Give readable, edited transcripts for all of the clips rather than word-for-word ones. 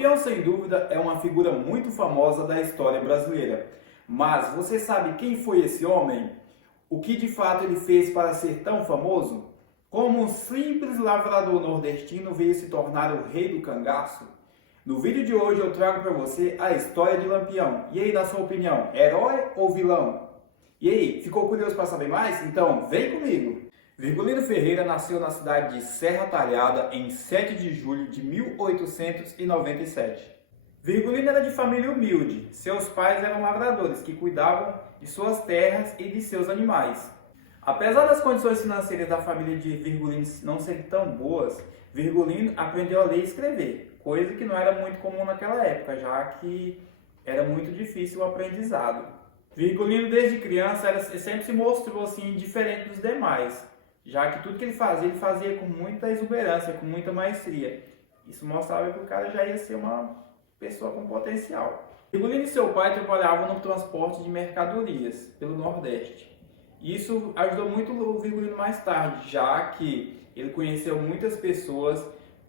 Lampião, sem dúvida, é uma figura muito famosa da história brasileira. Mas você sabe quem foi esse homem? O que de fato ele fez para ser tão famoso? Como um simples lavrador nordestino veio se tornar o rei do cangaço? No vídeo de hoje eu trago para você a história de Lampião. E aí, na sua opinião, herói ou vilão? E aí, ficou curioso para saber mais? Então, vem comigo! Virgulino Ferreira nasceu na cidade de Serra Talhada em 7 de julho de 1897. Virgulino era de família humilde. Seus pais eram lavradores que cuidavam de suas terras e de seus animais. Apesar das condições financeiras da família de Virgulino não serem tão boas, Virgulino aprendeu a ler e escrever, coisa que não era muito comum naquela época, já que era muito difícil o aprendizado. Virgulino, desde criança, sempre se mostrou assim, diferente dos demais, já que tudo que ele fazia com muita exuberância, com muita maestria. Isso mostrava que o cara já ia ser uma pessoa com potencial. Virgulino e seu pai trabalhavam no transporte de mercadorias pelo Nordeste. Isso ajudou muito o Virgulino mais tarde, já que ele conheceu muitas pessoas,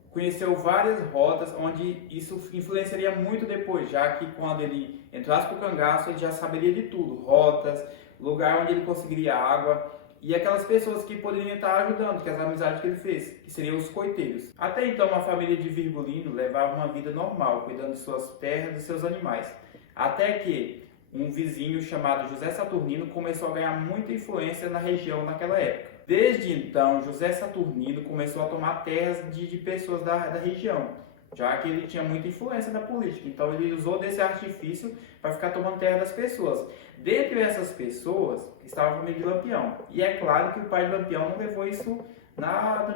conheceu várias rotas, onde isso influenciaria muito depois, já que quando ele entrasse para o cangaço, ele já saberia de tudo, rotas, lugar onde ele conseguiria água, e aquelas pessoas que poderiam estar ajudando, que as amizades que ele fez, que seriam os coiteiros. Até então, a família de Virgulino levava uma vida normal, cuidando de suas terras e de seus animais. Até que um vizinho chamado José Saturnino começou a ganhar muita influência na região naquela época. Desde então, José Saturnino começou a tomar terras de pessoas da região, já que ele tinha muita influência na política. Então ele usou desse artifício para ficar tomando terra das pessoas. Dentre essas pessoas estava a família de Lampião. E é claro que o pai de Lampião não levou isso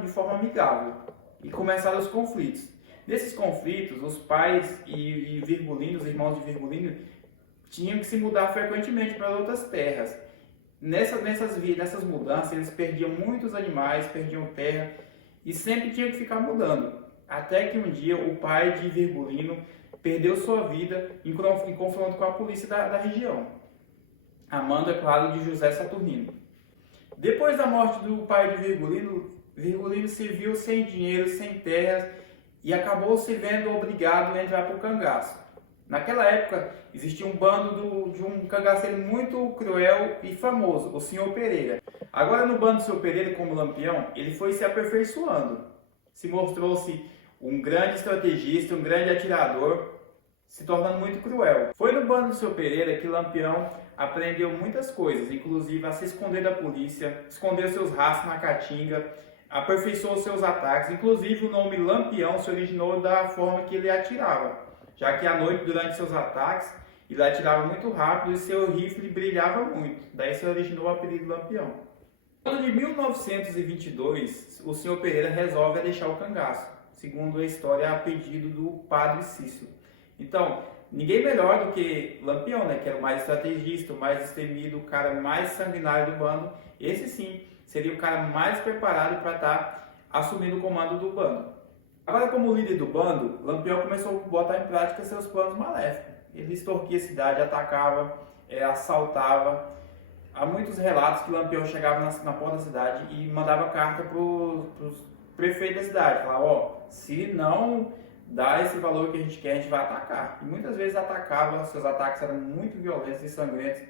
de forma amigável. E começaram os conflitos. Nesses conflitos, os pais e Virgulino, os irmãos de Virgulino, tinham que se mudar frequentemente para outras terras. Nessas mudanças, eles perdiam muitos animais, perdiam terra e sempre tinham que ficar mudando. Até que um dia o pai de Virgulino perdeu sua vida em confronto com a polícia da região, a mando, é claro, de José Saturnino. Depois da morte do pai de Virgulino, Virgulino se viu sem dinheiro, sem terras e acabou se vendo obrigado a entrar para o cangaço. Naquela época existia um bando de um cangaceiro muito cruel e famoso, o Senhor Pereira. Agora no bando do Senhor Pereira, como Lampião, ele foi se aperfeiçoando. Se mostrou-se um grande estrategista, um grande atirador, se tornando muito cruel. Foi no bando do Senhor Pereira que Lampião aprendeu muitas coisas, inclusive a se esconder da polícia, esconder seus rastros na caatinga, aperfeiçoou seus ataques. Inclusive o nome Lampião se originou da forma que ele atirava, já que à noite, durante seus ataques, ele atirava muito rápido e seu rifle brilhava muito. Daí se originou o apelido Lampião. No ano de 1922, o Senhor Pereira resolve deixar o cangaço, segundo a história, a pedido do padre Cícero. Então, ninguém melhor do que Lampião, né, que era o mais estrategista, o mais destemido, o cara mais sanguinário do bando. Esse sim seria o cara mais preparado para estar assumindo o comando do bando. Agora, como líder do bando, Lampião começou a botar em prática seus planos maléficos. Ele extorquia a cidade, atacava, assaltava. Há muitos relatos que Lampião chegava na porta da cidade e mandava carta para os prefeitos da cidade. Falava, se não dá esse valor que a gente quer, a gente vai atacar. E muitas vezes atacava, seus ataques eram muito violentos e sangrentos.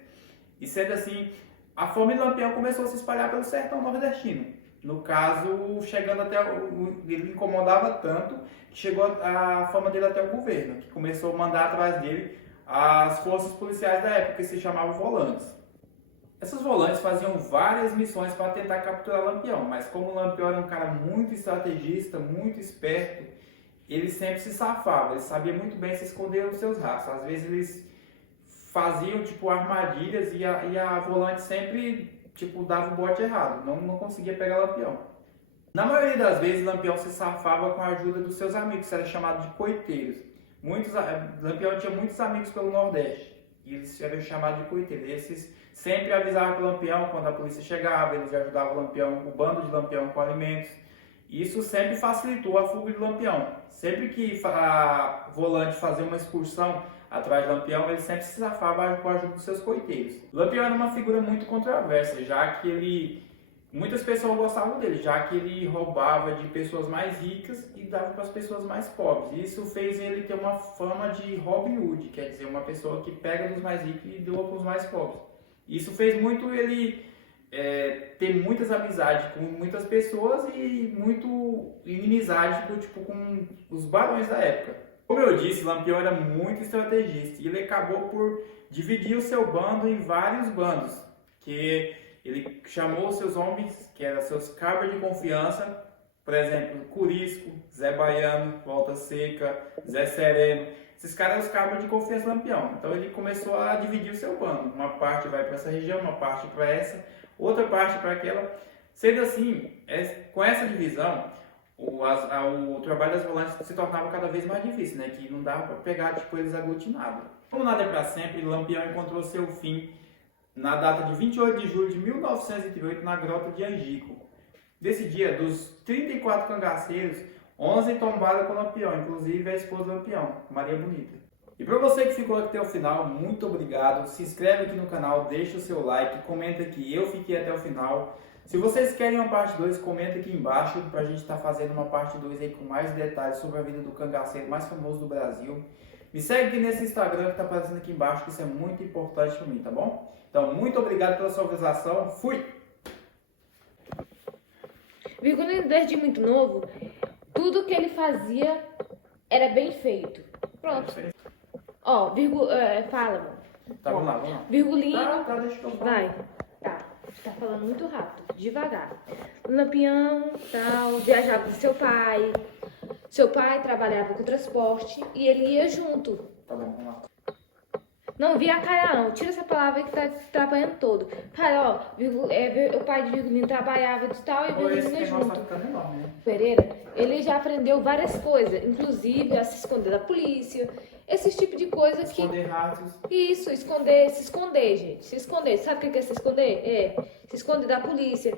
E sendo assim, a fome de Lampião começou a se espalhar pelo sertão nordestino. No caso, chegando até ele incomodava tanto que chegou a fama dele até o governo, que começou a mandar atrás dele as forças policiais da época, que se chamavam volantes. Essas volantes faziam várias missões para tentar capturar Lampião, mas como Lampião era um cara muito estrategista, muito esperto, ele sempre se safava, ele sabia muito bem se esconder nos seus rastros. Às vezes eles faziam armadilhas e a volante sempre dava o bote errado, não conseguia pegar Lampião. Na maioria das vezes, Lampião se safava com a ajuda dos seus amigos, que eram chamados de coiteiros. Lampião tinha muitos amigos pelo Nordeste, e eles eram chamados de coiteiros. Esses sempre avisavam para o Lampião quando a polícia chegava, eles ajudavam o bando de Lampião com alimentos. Isso sempre facilitou a fuga de Lampião. Sempre que a volante fazia uma excursão atrás de Lampião, ele sempre se safava com a ajuda dos seus coiteiros. Lampião era uma figura muito controversa, já que ele Muitas pessoas gostavam dele, já que ele roubava de pessoas mais ricas e dava para as pessoas mais pobres. Isso fez ele ter uma fama de Robin Hood, quer dizer, uma pessoa que pega dos mais ricos e doa para os mais pobres. Isso fez muito ele ter muitas amizades com muitas pessoas e muito inimizade com os barões da época. Como eu disse, Lampião era muito estrategista e ele acabou por dividir o seu bando em vários bandos, que ele chamou seus homens, que eram seus cabras de confiança, por exemplo, Curisco, Zé Baiano, Volta Seca, Zé Sereno. Esses caras eram os cabras de confiança do Lampião. Então ele começou a dividir o seu bando. Uma parte vai para essa região, uma parte para essa, outra parte para aquela. Sendo assim, com essa divisão, o trabalho das volantes se tornava cada vez mais difícil, né? Que não dava para pegar eles aglutinados. Como nada é para sempre, Lampião encontrou seu fim na data de 28 de julho de 1908 na Grota de Angico. Desse dia, dos 34 cangaceiros, 11 tombaram com o Lampião, inclusive a esposa do Lampião, Maria Bonita. E para você que ficou até o final, muito obrigado. Se inscreve aqui no canal, deixa o seu like, comenta que eu fiquei até o final. Se vocês querem uma parte 2, comenta aqui embaixo para a gente estar fazendo uma parte 2 aí com mais detalhes sobre a vida do cangaceiro mais famoso do Brasil. Me segue aqui nesse Instagram que está aparecendo aqui embaixo, que isso é muito importante para mim, tá bom? Então, muito obrigado pela sua visualização. Fui! Virgulino, desde muito novo, tudo que ele fazia era bem feito. Pronto. Ó, fala, mano. Tá, vamos lá. Virgulino. Tá, deixa eu falar. Vai. Tá falando muito rápido, devagar. Lampião, tal, viajava com seu pai. Seu pai trabalhava com transporte e ele ia junto. Tá bom, vamos lá. Não via a cara não, tira essa palavra que tá atrapalhando todo. Cara, ó, o pai de Virgulino trabalhava de tal e Virgulino ia junto. Enorme, né? Pereira, ele já aprendeu várias coisas, inclusive a se esconder da polícia, esse tipo de coisa que... Esconder ratos. Isso, se esconder, gente, se esconder. Sabe o que é se esconder? Se esconder da polícia.